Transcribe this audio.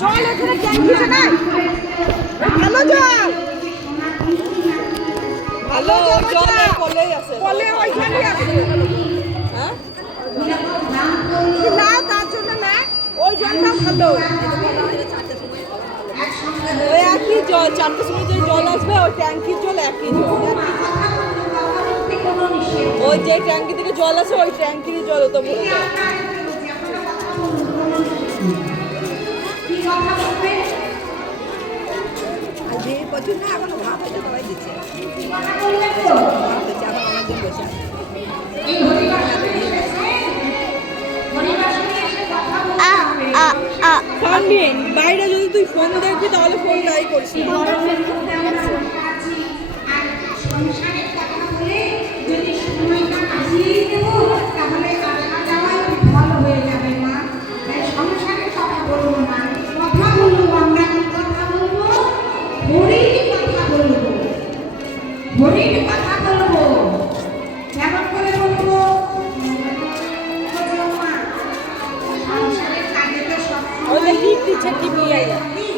জল এখানে ট্যাঙ্কিতে নাই ভালো জল ভালো জল কলেই আছে কলে ওইখানেই আছে হ্যাঁ না তার জন্য না ওই জলটা ভালো ওই একই জল 4টার সময় যে জল আসবে ওই ট্যাঙ্কির জল একই জল ওই যে ট্যাঙ্কি থেকে জল আসে ওই ট্যাঙ্কির জল তো বলে যে প্রচুর না এখন ভাব হয়েছে সবাই দিচ্ছে বাইরে যদি তুই ফোন দেখবি তাহলে ফোন নাই করছি ওই টিপ দিচ্ছে টিপ নিয়ে